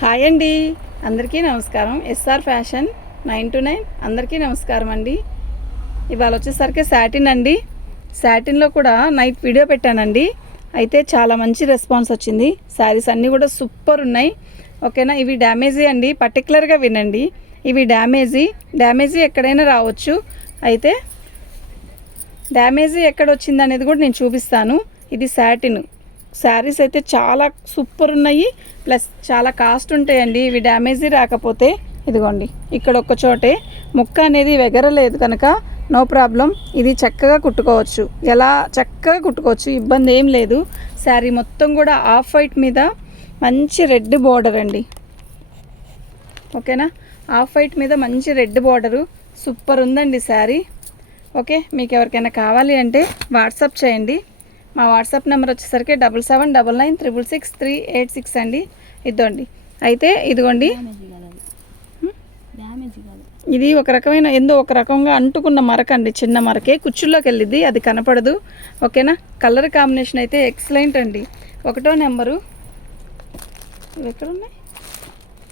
Hi అండి. అందరికీ నమస్కారం. SR fashion nine to nine అందరికీ నమస్కారం అండి. ఇవాళ వచ్చేసరికి శాటిన్ అండి. శాటిన్లో కూడా నైట్ వీడియో పెట్టానండి. అయితే చాలా మంచి రెస్పాన్స్ వచ్చింది. శారీస్ అన్నీ కూడా సూపర్ ఉన్నాయి. ఓకేనా? ఇవి డ్యామేజీ అండి. పర్టికులర్గా వినండి. ఇవి డ్యామేజీ డ్యామేజీ ఎక్కడైనా రావచ్చు. అయితే డ్యామేజీ ఎక్కడ వచ్చింది అనేది కూడా నేను చూపిస్తాను. ఇది శాటిన్ శారీస్ అయితే చాలా సూపర్ ఉన్నాయి. ప్లస్ చాలా కాస్ట్ ఉంటాయండి. ఇవి డ్యామేజీ రాకపోతే ఇదిగోండి. ఇక్కడ ఒక్క చోటే ముక్క అనేది వెగరలేదు కనుక నో ప్రాబ్లం. ఇది చక్కగా కుట్టుకోవచ్చు. ఎలా చక్కగా కుట్టుకోవచ్చు? ఇబ్బంది ఏం లేదు. శారీ మొత్తం కూడా ఆఫ్ వైట్ మీద మంచి రెడ్ బార్డర్ అండి. ఓకేనా? ఆఫ్ వైట్ మీద మంచి రెడ్ బార్డరు. సూపర్ ఉందండి శారీ. ఓకే? మీకు ఎవరికైనా కావాలి అంటే వాట్సాప్ చేయండి. మా వాట్సాప్ నెంబర్ వచ్చేసరికి double seven double nine triple six three eight six అండి. ఇద్దండి. అయితే ఇదిగోండి. ఇది ఒక రకమైన ఎందో ఒక రకంగా అంటుకున్న మరక అండి చిన్న మరకే. కుచ్చుల్లోకి వెళ్ళిద్ది అది కనపడదు. ఓకేనా? కలర్ కాంబినేషన్ అయితే ఎక్సలెంట్ అండి. ఒకటో నెంబరు. ఇవి ఎక్కడ ఉన్నాయి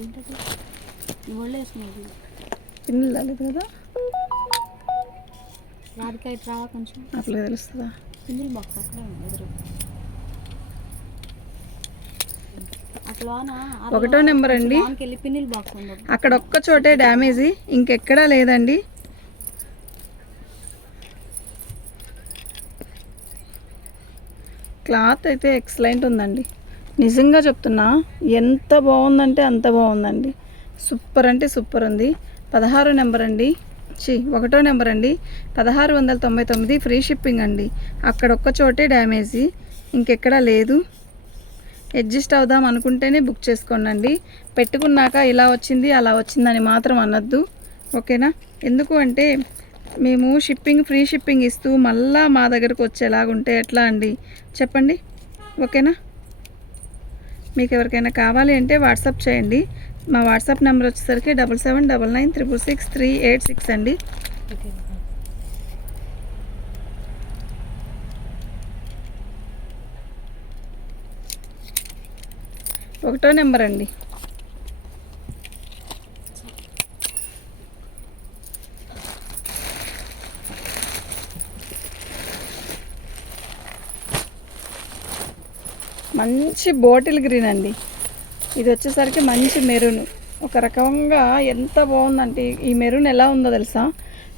ఏంటది ఒళ్ళు వేసుకునేది పిన్నులు రాలేదు కదా? అట్లా తెలుస్తుందా? బాక్స్ అక్కడ ఎదురు. ఒకటో నెంబర్ అండి. అక్కడ ఒక్క చోటే డ్యామేజీ ఇంకెక్కడా లేదండి. క్లాత్ అయితే ఎక్సలెంట్ ఉందండి. నిజంగా చెప్తున్నా ఎంత బాగుందంటే అంత బాగుందండి. సూపర్ అంటే సూపర్ ఉంది. పదహారు నెంబర్ అండి. చి ఒకటో నెంబర్ అండి. పదహారు వందల తొంభై తొమ్మిది ఫ్రీ షిప్పింగ్ అండి. అక్కడ ఒక్క చోటే డ్యామేజీ. ఇంకెక్కడా లేదు. అడ్జస్ట్ అవుదాం అనుకుంటేనే బుక్ చేసుకోండి పెట్టుకున్నాక ఇలా వచ్చింది అలా వచ్చిందని మాత్రం అనొద్దు. ఓకేనా? ఎందుకు అంటే మేము షిప్పింగ్ ఫ్రీ షిప్పింగ్ ఇస్తూ మళ్ళా మా దగ్గరకు వచ్చేలాగుంటే ఎట్లా అండి? చెప్పండి. ఓకేనా? మీకు ఎవరికైనా కావాలి అంటే వాట్సాప్ చేయండి. మా వాట్సాప్ నెంబర్ వచ్చేసరికి double seven double nine triple six three eight six అండి. ఒకటో నెంబర్ అండి. మంచి బాటిల్ గ్రీన్ అండి. ఇది వచ్చేసరికి మంచి మెరూన్. ఒక రకంగా ఎంత బాగుందంటే ఈ మెరూన్ ఎలా ఉందో తెలుసా?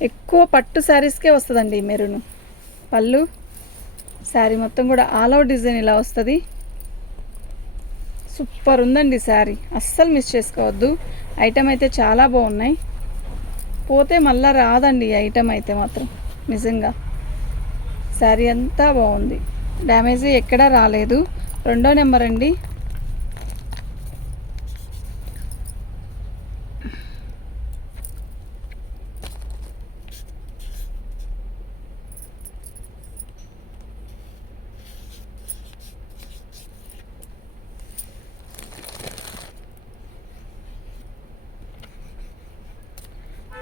ఎక్కువ పట్టు శారీస్కే వస్తుందండి ఈ మెరూన్. పళ్ళు శారీ మొత్తం కూడా ఆల్ అవుట్ డిజైన్ ఇలా వస్తుంది. సూపర్ ఉందండి శారీ. అస్సలు మిస్ చేసుకోవద్దు. ఐటమ్ అయితే చాలా బాగున్నాయి. పోతే మళ్ళా రాదండి ఈ ఐటమ్ అయితే మాత్రం నిజంగా. శారీ అంతా బాగుంది. డ్యామేజ్ ఎక్కడా రాలేదు. రెండో నెంబర్ అండి.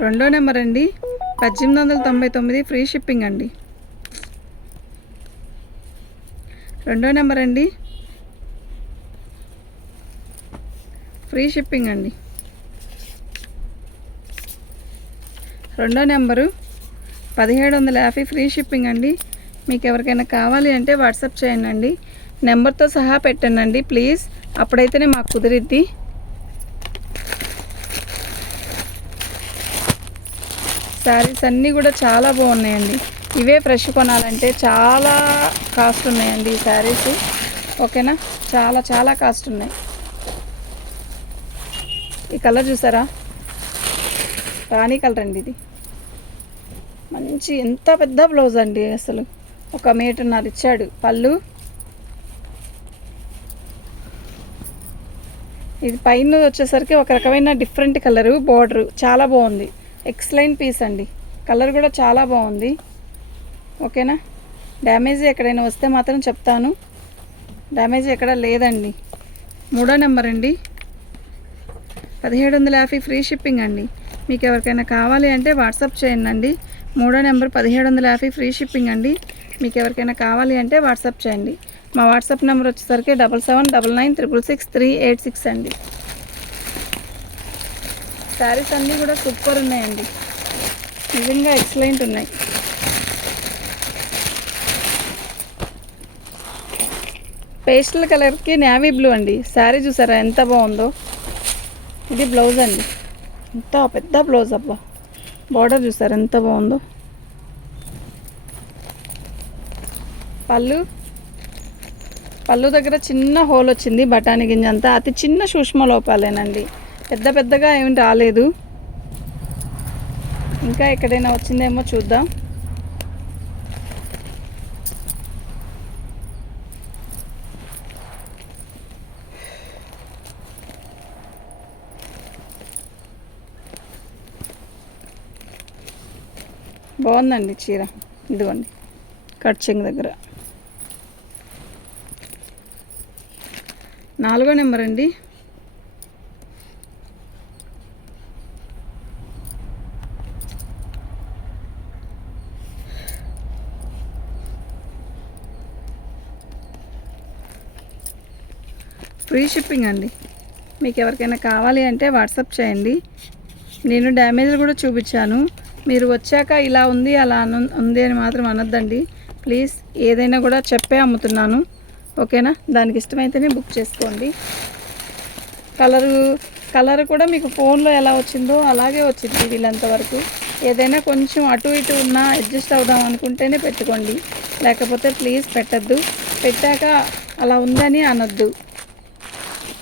రెండో నెంబర్ అండి పద్దెనిమిది వందల తొంభై తొమ్మిది ఫ్రీ షిప్పింగ్ అండి. రెండో నెంబర్ అండి ఫ్రీ షిప్పింగ్ అండి. రెండో నెంబరు. పదిహేడు వందల యాభై ఫ్రీ షిప్పింగ్ అండి. మీకు ఎవరికైనా కావాలి అంటే వాట్సాప్ చేయండి. అండి నెంబర్తో సహా పెట్టండి. ప్లీజ్ అప్పుడైతేనే మాకు కుదిరిద్ది. శారీస్ అన్నీ కూడా చాలా బాగున్నాయండి. ఇవే ఫ్రెష్ కొనాలంటే చాలా కాస్ట్ ఉన్నాయండి ఈ శారీస్. ఓకేనా? చాలా చాలా కాస్ట్ ఉన్నాయి. ఈ కలర్ చూసారా? రాణి కలర్ అండి ఇది. మంచి ఎంత పెద్ద బ్లౌజ్ అండి అసలు. ఒక మీటర్న్నర ఇచ్చాడు. పళ్ళు. ఇది పైన వచ్చేసరికి ఒక రకమైన డిఫరెంట్ కలరు బార్డరు చాలా బాగుంది. ఎక్స్లైన్ పీస్ అండి. కలర్ కూడా చాలా బాగుంది. ఓకేనా? డ్యామేజ్ ఎక్కడైనా వస్తే మాత్రం చెప్తాను. డ్యామేజ్ ఎక్కడ లేదండి. మూడో నెంబర్ అండి. పదిహేడు వందల యాభై ఫ్రీ షిప్పింగ్ అండి. మీకు ఎవరికైనా కావాలి అంటే వాట్సాప్ చేయండి అండి. మూడో నెంబర్ పదిహేడు వందల యాభై ఫ్రీ షిప్పింగ్ అండి. మీకు ఎవరికైనా కావాలి అంటే వాట్సాప్ చేయండి. మా వాట్సాప్ నెంబర్ వచ్చేసరికి double seven double nine triple six three eight six అండి. శారీస్ అన్నీ కూడా సూపర్ ఉన్నాయండి. నిజంగా ఎక్సలెంట్ ఉన్నాయి. పేస్టల్ కలర్కి నేవీ బ్లూ అండి. శారీ చూసారా ఎంత బాగుందో. ఇది బ్లౌజ్ అండి. ఎంత పెద్ద బ్లౌజ్ అబ్బా. బార్డర్ చూసారా ఎంత బాగుందో. పళ్ళు. పళ్ళు దగ్గర చిన్న హోల్ వచ్చింది బఠానీ గింజ అంతా. అతి చిన్న సూక్ష్మ లోపాలేనండి. పెద్ద పెద్దగా ఏమి రాలేదు. ఇంకా ఎక్కడైనా వచ్చిందేమో చూద్దాం. బాగుందండి చీర. ఇదిగోండి. కట్చింగ్ దగ్గర. నాలుగో నెంబర్ అండి. ఫ్రీ షిప్పింగ్ అండి. మీకు ఎవరికైనా కావాలి అంటే వాట్సాప్ చేయండి. నేను డ్యామేజ్లు కూడా చూపించాను. మీరు వచ్చాక ఇలా ఉంది అలా అను- ఉంది అని మాత్రం అనొద్దండి. ప్లీజ్ ఏదైనా కూడా చెప్పే అమ్ముతున్నాను. ఓకేనా? దానికి ఇష్టమైతేనే బుక్ చేసుకోండి. కలరు కలర్ కూడా మీకు ఫోన్లో ఎలా వచ్చిందో అలాగే వచ్చింది వీళ్ళంతవరకు ఏదైనా కొంచెం అటు ఇటు ఉన్నా అడ్జస్ట్ అవుదాం అనుకుంటేనే పెట్టుకోండి. లేకపోతే ప్లీజ్ పెట్టద్దు. పెట్టాక అలా ఉందని అనొద్దు.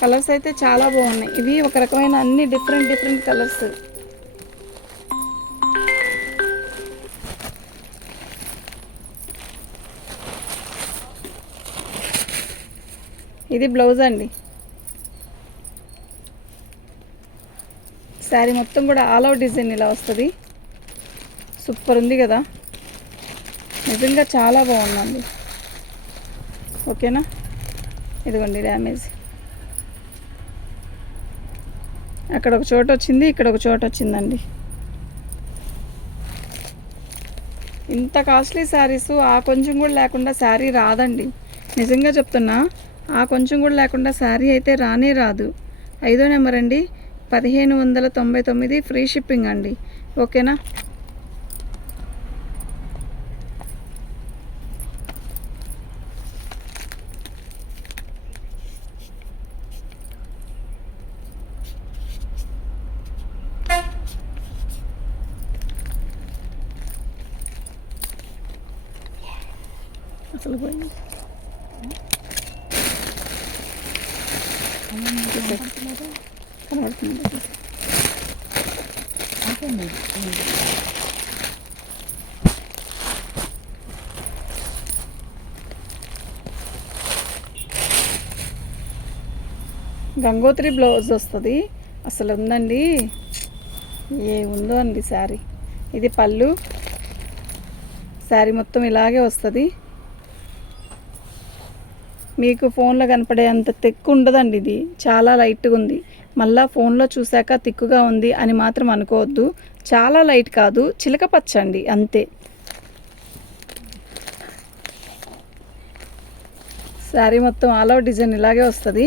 కలర్స్ అయితే చాలా బాగున్నాయి. ఇవి ఒక రకమైన అన్ని డిఫరెంట్ డిఫరెంట్ కలర్స్. ఇది బ్లౌజ్ అండి. శారీ మొత్తం కూడా ఆల్ అవుట్ డిజైన్ ఇలా వస్తుంది. సూపర్ ఉంది కదా. నిజంగా చాలా బాగుందండి. ఓకేనా ఇదిగోండి డ్యామేజ్ అక్కడ ఒక చోట వచ్చింది ఇక్కడ ఒక చోట వచ్చిందండి. ఇంత కాస్ట్లీ శారీస్ ఆ కొంచెం కూడా లేకుండా శారీ రాదండి. నిజంగా చెప్తున్నా ఆ కొంచెం కూడా లేకుండా శారీ అయితే రానే రాదు. ఐదో నెంబర్ అండి పదిహేను వందల తొంభై తొమ్మిది ఫ్రీ షిప్పింగ్ అండి. ఓకేనా? అసలు పోయింది. కనబడుతుంది గంగోత్రి బ్లౌజ్ వస్తుంది. అసలు ఉందండి. ఏ ఉందో అండి శారీ. ఇది పళ్ళు. శారీ మొత్తం ఇలాగే వస్తుంది. మీకు ఫోన్లో కనపడే అంత తెక్కు ఉండదండి ఇది. చాలా లైట్గా ఉంది. మళ్ళా ఫోన్లో చూశాక తిక్కుగా ఉంది అని మాత్రం అనుకోవద్దు. చాలా లైట్ కాదు చిలక పచ్చ అండి అంతే. శారీ మొత్తం ఆల్ అవుట్ డిజైన్ ఇలాగే వస్తుంది.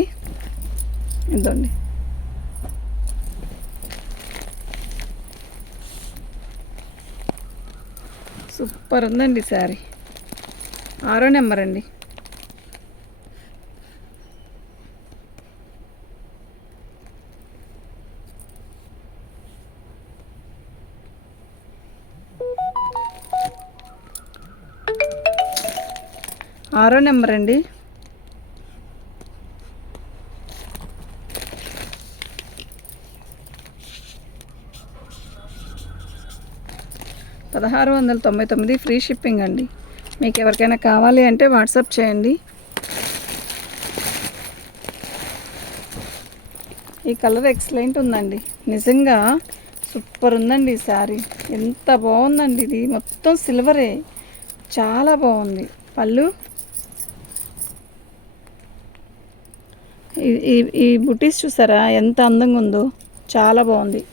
ఇదండి సూపర్ ఉందండి శారీ. ఆరో నెంబర్ అండి. ఆరో నెంబర్ అండి. పదహారు వందల తొంభై తొమ్మిది ఫ్రీ షిప్పింగ్ అండి. మీకు ఎవరికైనా కావాలి అంటే వాట్సాప్ చేయండి. ఈ కలర్ ఎక్సలెంట్ ఉందండి. నిజంగా సూపర్ ఉందండి ఈ శారీ. ఎంత బాగుందండి ఇది. మొత్తం సిల్వరే. చాలా బాగుంది. పళ్ళు? ఈ- ఈ బుటీస్ చూసారా? ఎంత అందంగా ఉందో. చాలా బాగుంది.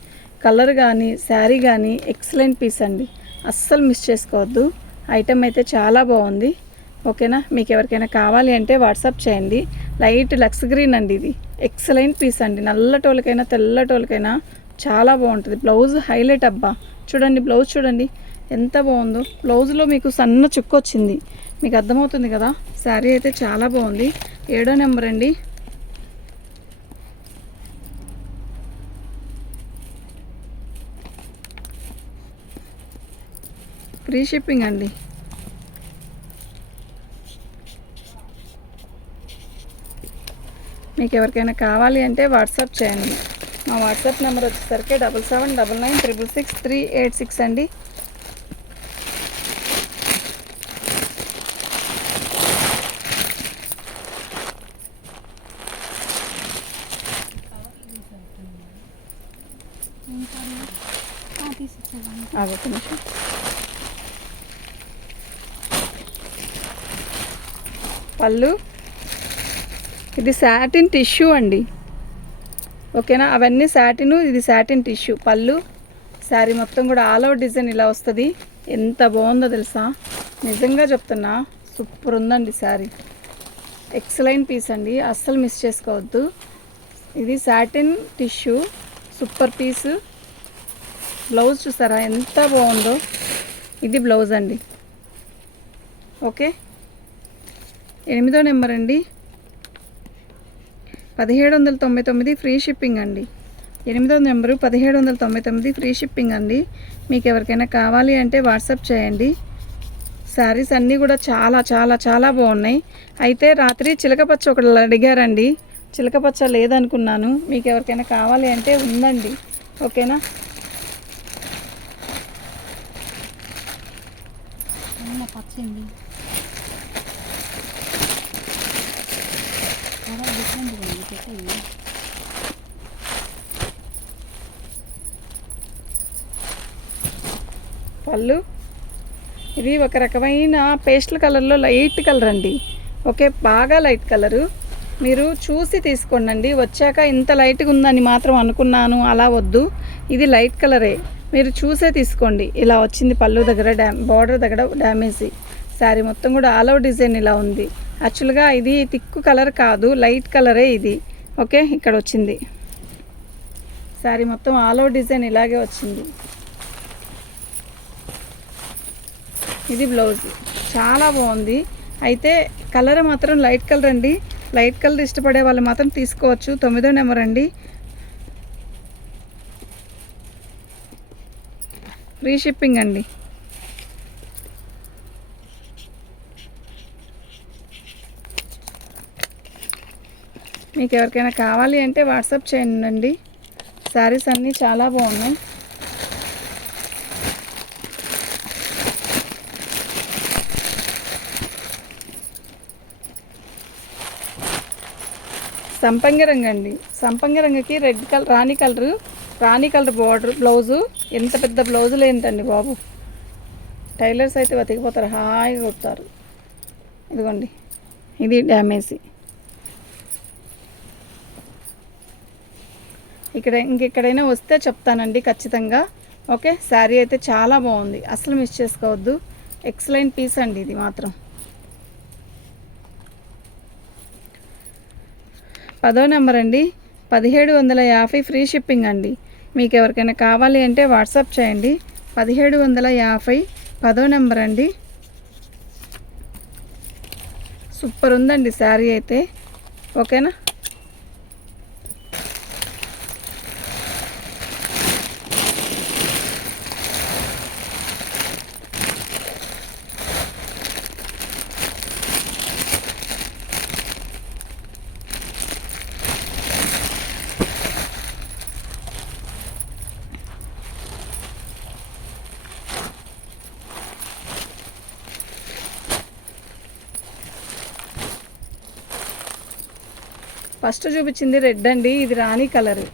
కలర్ కానీ శారీ కానీ ఎక్సలెంట్ పీస్ అండి. అస్సలు మిస్ చేసుకోవద్దు. ఐటెం అయితే చాలా బాగుంది. ఓకేనా? మీకు ఎవరికైనా కావాలి అంటే వాట్సాప్ చేయండి. లైట్ లక్స్ గ్రీన్ అండి ఇది. ఎక్సలెంట్ పీస్ అండి. నల్లటోళ్ళకైనా తెల్లటోళ్ళకైనా చాలా బాగుంటుంది. బ్లౌజ్ హైలైట్ అబ్బా. చూడండి బ్లౌజ్ చూడండి. ఎంత బాగుందో. బ్లౌజ్లో మీకు సన్న చుక్కొచ్చింది మీకు అర్థమవుతుంది కదా? శారీ అయితే చాలా బాగుంది. ఏడో నెంబర్ అండి. ఫ్రీ షిప్పింగ్ అండి. మీకు ఎవరికైనా కావాలి అంటే వాట్సాప్ చేయండి. మా వాట్సాప్ నెంబర్ వచ్చేసరికి double seven double nine triple six three eight six అండి. ఆగొక నిమిషం. పళ్ళు. ఇది శాటిన్ టిష్యూ అండి. ఓకేనా? అవన్నీ శాటిన్ ఇది శాటిన్ టిష్యూ పళ్ళు. శారీ మొత్తం కూడా ఆల్ ఓవర్ డిజైన్ ఇలా వస్తుంది. ఎంత బాగుందో తెలుసా? నిజంగా చెప్తున్నా సూపర్ ఉందండి శారీ ఎక్సలైన్ పీస్ అండి. అస్సలు మిస్ చేసుకోవద్దు. ఇది satin tissue super piece blouse చూసారా? ఎంత బాగుందో. ఇది బ్లౌజ్ అండి. ఓకే? ఎనిమిదో నెంబర్ అండి. పదిహేడు వందల తొంభై తొమ్మిది ఫ్రీ షిప్పింగ్ అండి. ఎనిమిదో నెంబరు పదిహేడు వందల తొంభై తొమ్మిది ఫ్రీ షిప్పింగ్ అండి. మీకు ఎవరికైనా కావాలి అంటే వాట్సాప్ చేయండి. శారీస్ అన్నీ కూడా చాలా చాలా చాలా బాగున్నాయి. అయితే రాత్రి చిలకపచ్చ ఒకటి అడిగారండి. చిలకపచ్చ లేదనుకున్నాను. మీకు ఎవరికైనా కావాలి అంటే ఉందండి. ఓకేనా? పచ్చింది చాలా డిఫరెంట్గా ఉంది చెప్పండి పళ్ళు? ఇది ఒక రకమైన పేస్టల్ కలర్లో లైట్ కలర్ అండి. ఓకే బాగా లైట్ కలరు మీరు చూసి తీసుకోండి వచ్చాక ఇంత లైట్గా ఉందని మాత్రం అనుకున్నాను అలా వద్దు. ఇది లైట్ కలరే మీరు చూసే తీసుకోండి. ఇలా వచ్చింది పళ్ళు దగ్గర డ్యామ్ బార్డర్ దగ్గర డ్యామేజ్ శారీ మొత్తం కూడా ఆల్ అవుట్ డిజైన్ ఇలా ఉంది. యాక్చువల్గా ఇది తిక్కు కలర్ కాదు లైట్ కలరే ఇది. ఓకే ఇక్కడ వచ్చింది. శారీ మొత్తం ఆల్ ఓవర్ డిజైన్ ఇలాగే వచ్చింది. ఇది బ్లౌజ్. చాలా బాగుంది. అయితే కలర్ మాత్రం లైట్ కలర్ అండి. లైట్ కలర్ ఇష్టపడే వాళ్ళు మాత్రం తీసుకోవచ్చు. తొమ్మిదో నెంబర్ అండి. ఫ్రీ షిప్పింగ్ అండి. మీకు ఎవరికైనా కావాలి అంటే వాట్సాప్ చేయండి. శారీస్ అన్నీ చాలా బాగున్నాయి. సంపంగి రంగు అండి. సంపంగి రంగుకి రెడ్ కలర్ రాణి కలర్ రాణి కలర్ బార్డర్ బ్లౌజు. ఎంత పెద్ద బ్లౌజులు ఏంటండి బాబు. టైలర్స్ అయితే బతికిపోతారు హాయిగా కొడతారు. ఇదిగోండి. ఇది డ్యామేజీ. ఇక్కడ ఇంకెక్కడైనా వస్తే చెప్తానండి ఖచ్చితంగా. ఓకే? శారీ అయితే చాలా బాగుంది. అసలు మిస్ చేసుకోవద్దు. ఎక్సలెంట్ పీస్ అండి ఇది మాత్రం. పదో నెంబర్ అండి. పదిహేడు వందల యాభై ఫ్రీ షిప్పింగ్ అండి. మీకు ఎవరికైనా కావాలి అంటే వాట్సాప్ చేయండి. పదిహేడు వందల యాభై పదో నెంబర్ అండి. సూపర్ ఉందండి శారీ అయితే. ఓకేనా? ఫస్ట్ చూపించింది రెడ్ అండి ఇది రాణి కలర్.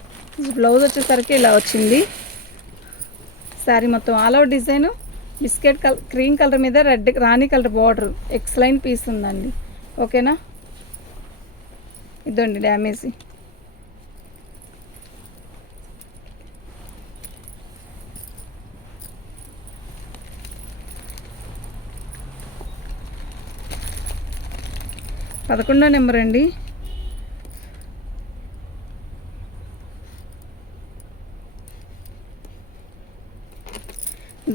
బ్లౌజ్ వచ్చేసరికి ఇలా వచ్చింది. శారీ మొత్తం all out design. Biscuit colour cream colour మీద రెడ్ రాణి కలర్ బార్డర్. ఎక్స్లైన్ పీస్ ఉందండి. ఓకేనా? ఇదండి డ్యామేజ్. పదకొండో నెంబర్ అండి.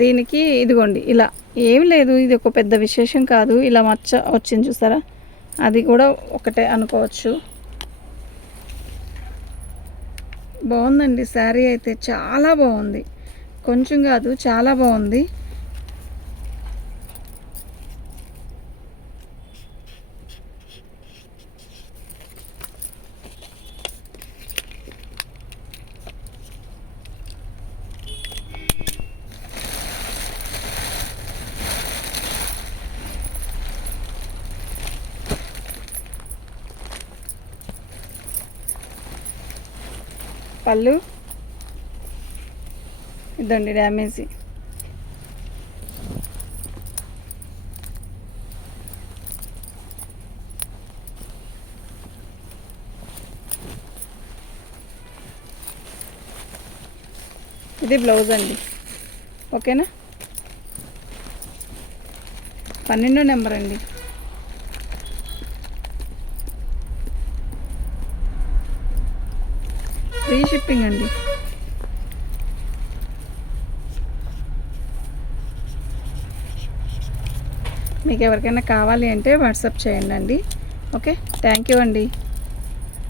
దీనికి ఇదిగోండి ఇలా. ఏం లేదు ఇది ఒక పెద్ద విశేషం కాదు. ఇలా మచ్చ వచ్చింది చూసారా? అది కూడా ఒకటే అనుకోవచ్చు. బాగుందండి శారీ అయితే. చాలా బాగుంది. కొంచెం కాదు చాలా బాగుంది. పళ్ళు ఇదండి డ్యామేజీ. ఇది బ్లౌజ్ అండి. ఓకేనా? పన్నెండో నెంబర్ అండి. ఫ్రీ షిప్పింగ్ అండి. మీకు ఎవరికైనా కావాలి అంటే వాట్సాప్ చేయండి అండి. ఓకే? థ్యాంక్ యూ అండి.